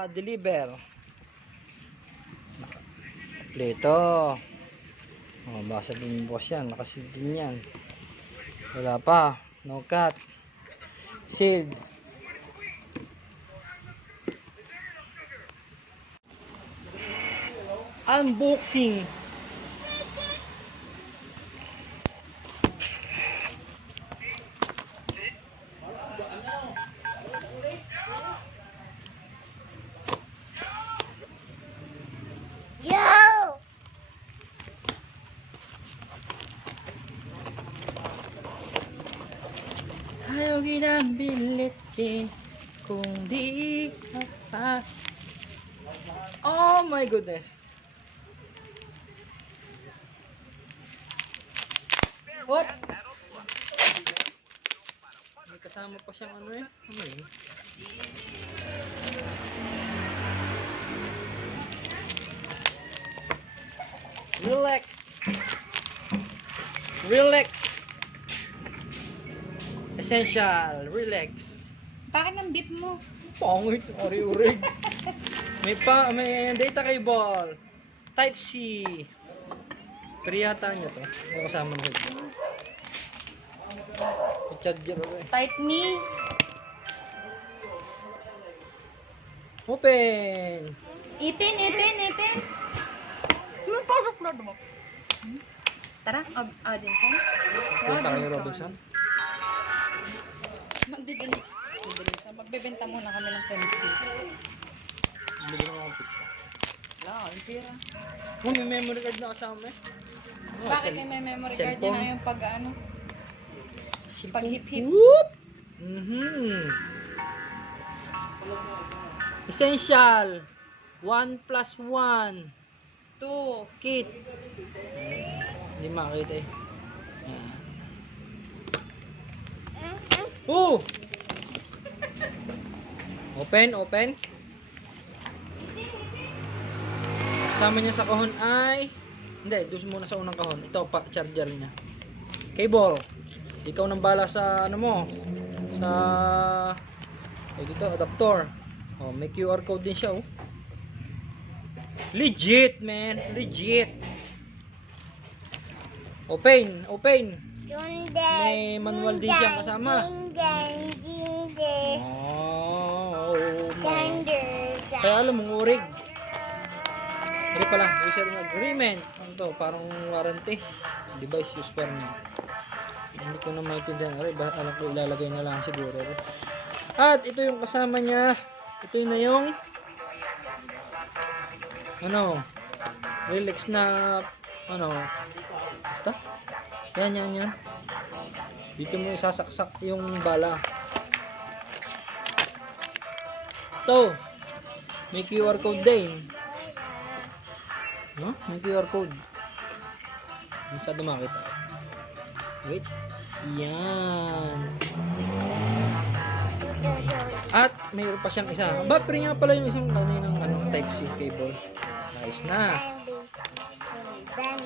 naka-deliver. Kompleto. Oh, baka sabihin boss yan, nakaseal din yan. Wala pa, no cut. Sealed. Unboxing. Ayaw ginambilitin kung di ka pa. Oh my goodness. What? May kasama pa siyang ano eh. Ano eh? Relax. Relax. Essential, relax. Bakit ang beep mo? Pangit, ori-uri. may data cable. Type C. Pero yata niya to. May kasama na ito. May charger ulit. Type me. Open. Ipin. Pasok na mo. Tara, Robinson. Punta kayo, Robinson. Magdidilis. Magbebenta muna kami ng pensi. Bili naman akong pizza. Wala, ang pira. Oh, may memory card na kasama eh. Oh, Bakit may memory card cellphone. na yung pag-ano? Pag-hip-hip. Whoop! Essential 1+1 2. kit. Hindi makita eh. Oh! Open. Kasama niya sa kahon ay hindi, doon muna sa unang kahon. Ito pa charger niya. Cable. Ikaw nang bala sa ano mo. Sa dito adapter. Oh, may QR code din siya oh. Legit, man. Legit. Open. May manual din siya kasama. Oh, kaya alam mong urig. Hindi pala, user agreement. Ano to? Parang warranty. Device use permit. Hindi ko na maintindihan. Alam ko ilalagay na lang siguro. At ito yung kasama niya. Ito na yung relax na basta yan dito mo isasaksak yung bala. Ito may QR code din, no? May QR code, masyado makita. Wait, yan. At mayroon pa siyang isa. Battery nga pala yung isang kaninang type C cable. Nice na.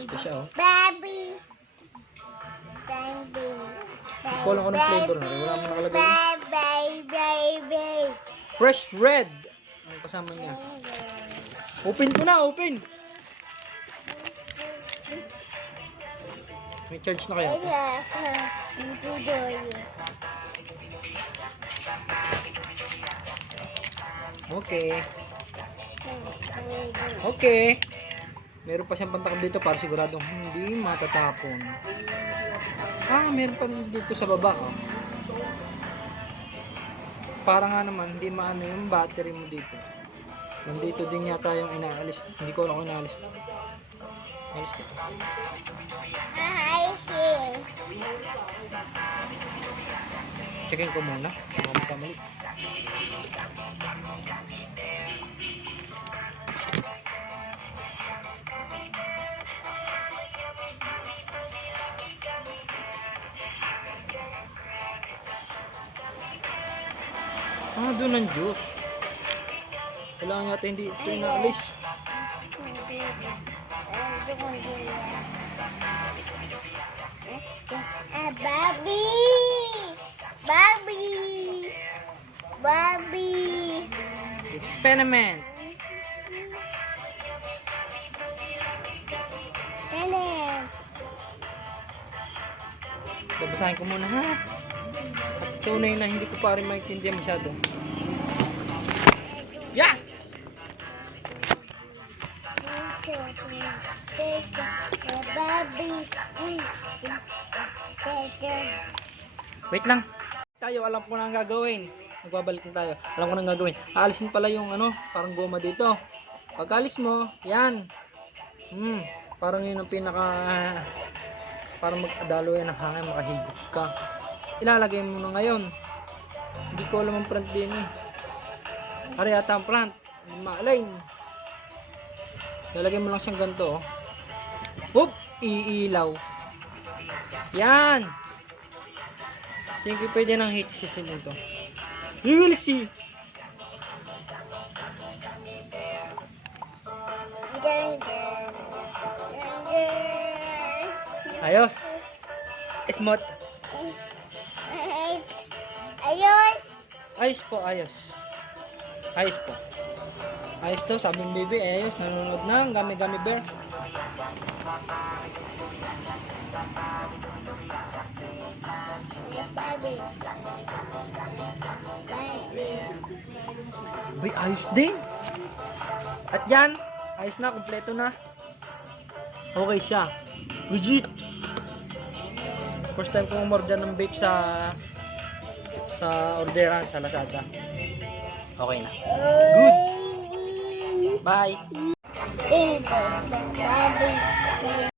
Ito siya oh. Ikaw lang ko ng flavor na. Wala mo nakalagay. Fresh red. Ang kasama niya. Open ko na, open. May charge na kaya ito? Okay. Meron pa siyang pantakab dito para siguradong hindi matatapon. Meron pa dito sa baba. Oh. Para nga naman hindi maano yung battery mo dito. Nandito din yata yung inaalis. Hindi ko alam kung inaalis. Alis ko to. Checkin ko muna. Baka magkamali. Doon ang juice. Kailangan natin hindi ito inaalis. Experiment. Babasahin ko muna ha. At tunay na hindi ko pa rin maintindihan masyado. Yeah! Wait lang. Tayo, alam ko na ang gagawin. Magbabalik na tayo. Alam ko na ang gagawin. Aalisin pala yung ano, parang goma dito. Pag alis mo, yan. Parang yun ang pinaka para mag-adalo yan ng hangin, makahigop ka. Ilalagay mo na ngayon. Hindi ko alam ang plant din eh. Ari yata ang plant. Maaling. Lalagay mo lang siyang ganito. Oop! Iilaw. Yan! Think you pwede nang hit siya dito. You will see! Ayos! Smooth! Ayos! Ayos po, ayos. Ayos po. Ayos to, sabing baby, ayos. Nanonood ng Gummy Gummy Bear. Uy, ayos din. At yan, ayos na, kompleto na. Okay siya. Legit. First time ko umorder ng vape sa orderan sa Lazada. Okay na. Goods. Bye. Baby.